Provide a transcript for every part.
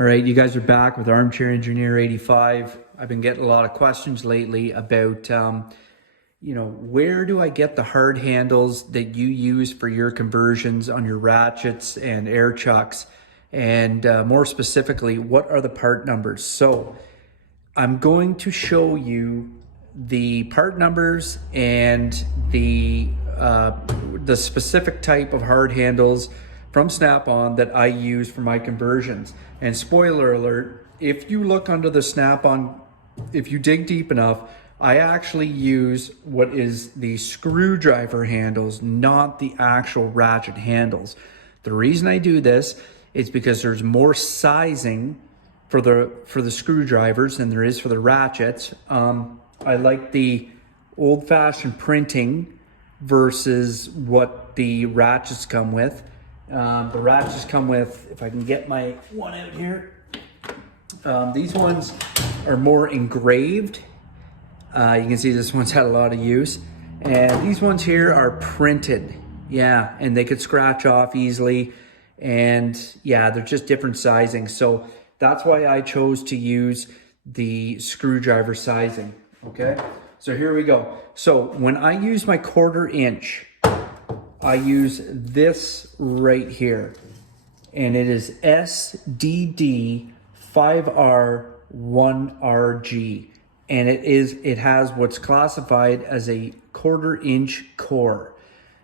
All right, you guys are back with Armchair Engineer 85. I've been getting a lot of questions lately about, where do I get the hard handles that you use for your conversions on your ratchets and air chucks? And more specifically, what are the part numbers? So I'm going to show you the part numbers and the specific type of hard handles from Snap-on that I use for my conversions. And spoiler alert, if you look under the Snap-on, if you dig deep enough, I actually use what is the screwdriver handles, not the actual ratchet handles. The reason I do this is because there's more sizing for the screwdrivers than there is for the ratchets. I like the old-fashioned printing versus what the ratchets come with. The ratchets come with, if I can get my one out here, these ones are more engraved. You can see this one's had a lot of use. And these ones here are printed. Yeah, and they could scratch off easily. And yeah, they're just different sizing. So that's why I chose to use the screwdriver sizing, okay? So here we go. So when I use my 1/4 inch, I use this right here, and it is SDD 5R1RG, and it has what's classified as a 1/4 inch core.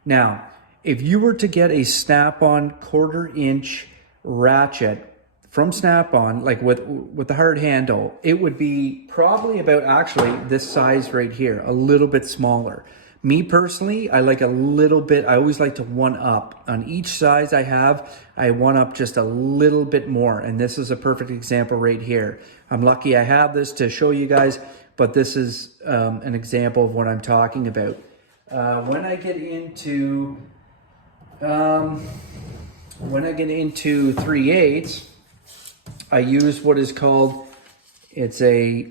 Now, if you were to get a Snap-on 1/4 inch ratchet from Snap-on, like with the hard handle, it would be probably about actually this size right here, a little bit smaller. Me personally, I like a little bit, I always like to one up. On each size I one up just a little bit more. And this is a perfect example right here. I'm lucky I have this to show you guys, but this is an example of what I'm talking about. When I get into 3/8, I use what is called, it's a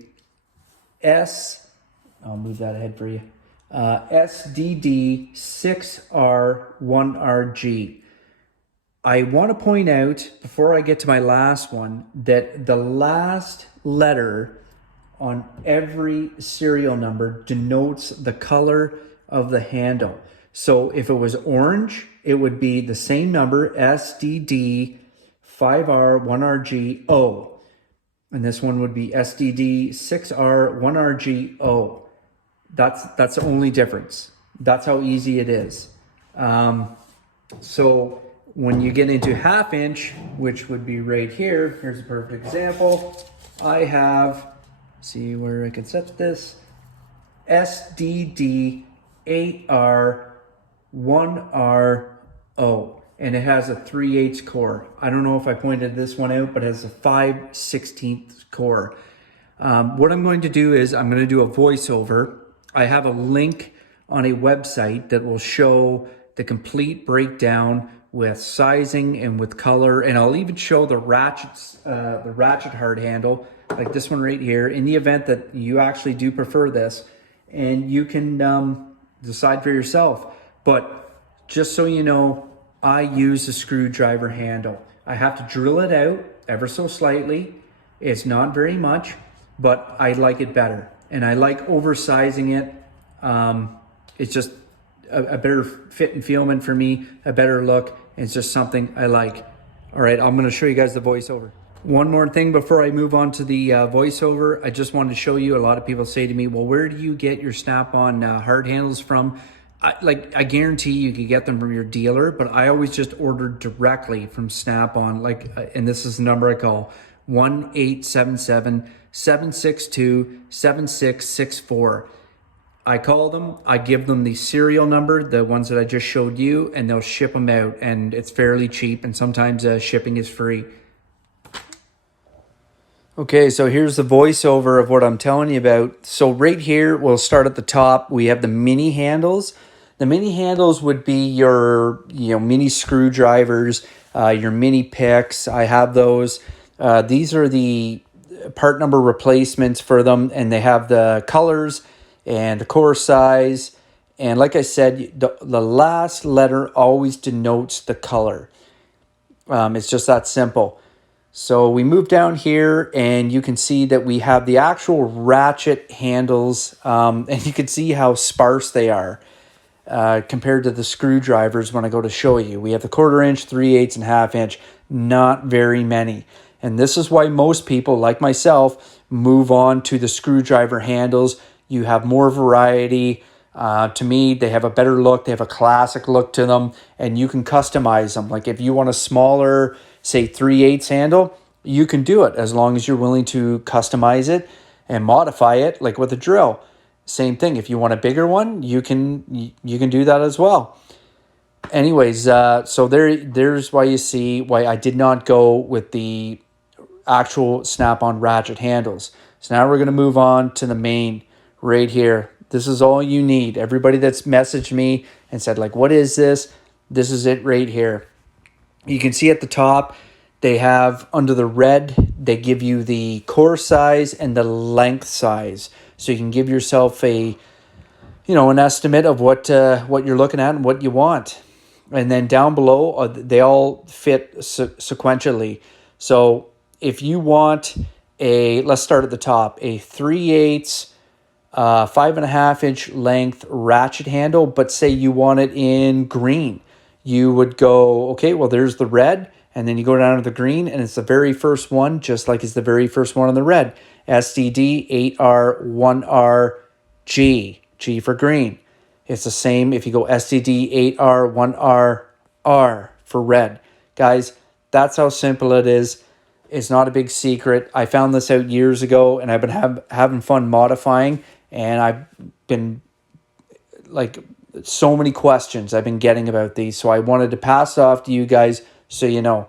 I'll move that ahead for you. SDD 6R1RG. I want to point out, before I get to my last one, that the last letter on every serial number denotes the color of the handle. So if it was orange, it would be the same number, SDD 5R1RGO. And this one would be SDD 6R1RGO. That's the only difference. That's how easy it is. So when you get into 1/2 inch, which would be right here, here's a perfect example. I have, see where I can set this, SDD 8R1RO, and it has a 3/8 core. I don't know if I pointed this one out, but it has a 5/16 core. What I'm going to do is I'm going to do a voiceover. I have a link on a website that will show the complete breakdown with sizing and with color, and I'll even show the ratchets, the ratchet hard handle, like this one right here, in the event that you actually do prefer this, and you can decide for yourself. But just so you know, I use a screwdriver handle. I have to drill it out ever so slightly. It's not very much, but I like it better. And I like oversizing it. It's just a better fit and feelment for me, a better look. It's just something I like. All right, I'm gonna show you guys the voiceover. One more thing before I move on to the voiceover, I just wanted to show you, a lot of people say to me, well, where do you get your Snap-on hard handles from? I guarantee you can get them from your dealer, but I always just order directly from Snap-on, and this is the number I call, 1-877-762-7664. I call them, I give them the serial number, the ones that I just showed you, and they'll ship them out, and it's fairly cheap, and sometimes shipping is free. Okay, so here's the voiceover of what I'm telling you about. So right here, we'll start at the top. We have the mini handles. The mini handles would be your, mini screwdrivers, your mini picks. I have those. These are the part number replacements for them, and they have the colors and the core size. And like I said, the last letter always denotes the color. It's just that simple. So we move down here and you can see that we have the actual ratchet handles, and you can see how sparse they are compared to the screwdrivers when I go to show you. We have the 1/4 inch, 3/8 and 1/2 inch, not very many. And this is why most people, like myself, move on to the screwdriver handles. You have more variety. To me, they have a better look. They have a classic look to them, and you can customize them. Like if you want a smaller, say 3/8 handle, you can do it as long as you're willing to customize it and modify it, like with a drill. Same thing. If you want a bigger one, you can do that as well. Anyways, so there's why you see why I did not go with the actual snap-on ratchet handles. So now we're going to move on to the main right here. This is all you need. Everybody that's messaged me and said like, what is this? This is it right here. You can see at the top, they have under the red, they give you the core size and the length size. So you can give yourself a, an estimate of what you're looking at and what you want. And then down below, they all fit sequentially. So if you want let's start at the top, a 3/8, 5.5 inch length ratchet handle, but say you want it in green, you would go, okay, well, there's the red, and then you go down to the green, and it's the very first one, just like it's the very first one on the red. SDD 8R1R G, G for green. It's the same if you go SDD 8R1R R for red. Guys, that's how simple it is. It's not a big secret. I found this out years ago, and I've been having fun modifying, and I've been like so many questions I've been getting about these, so I wanted to pass it off to you guys so you know.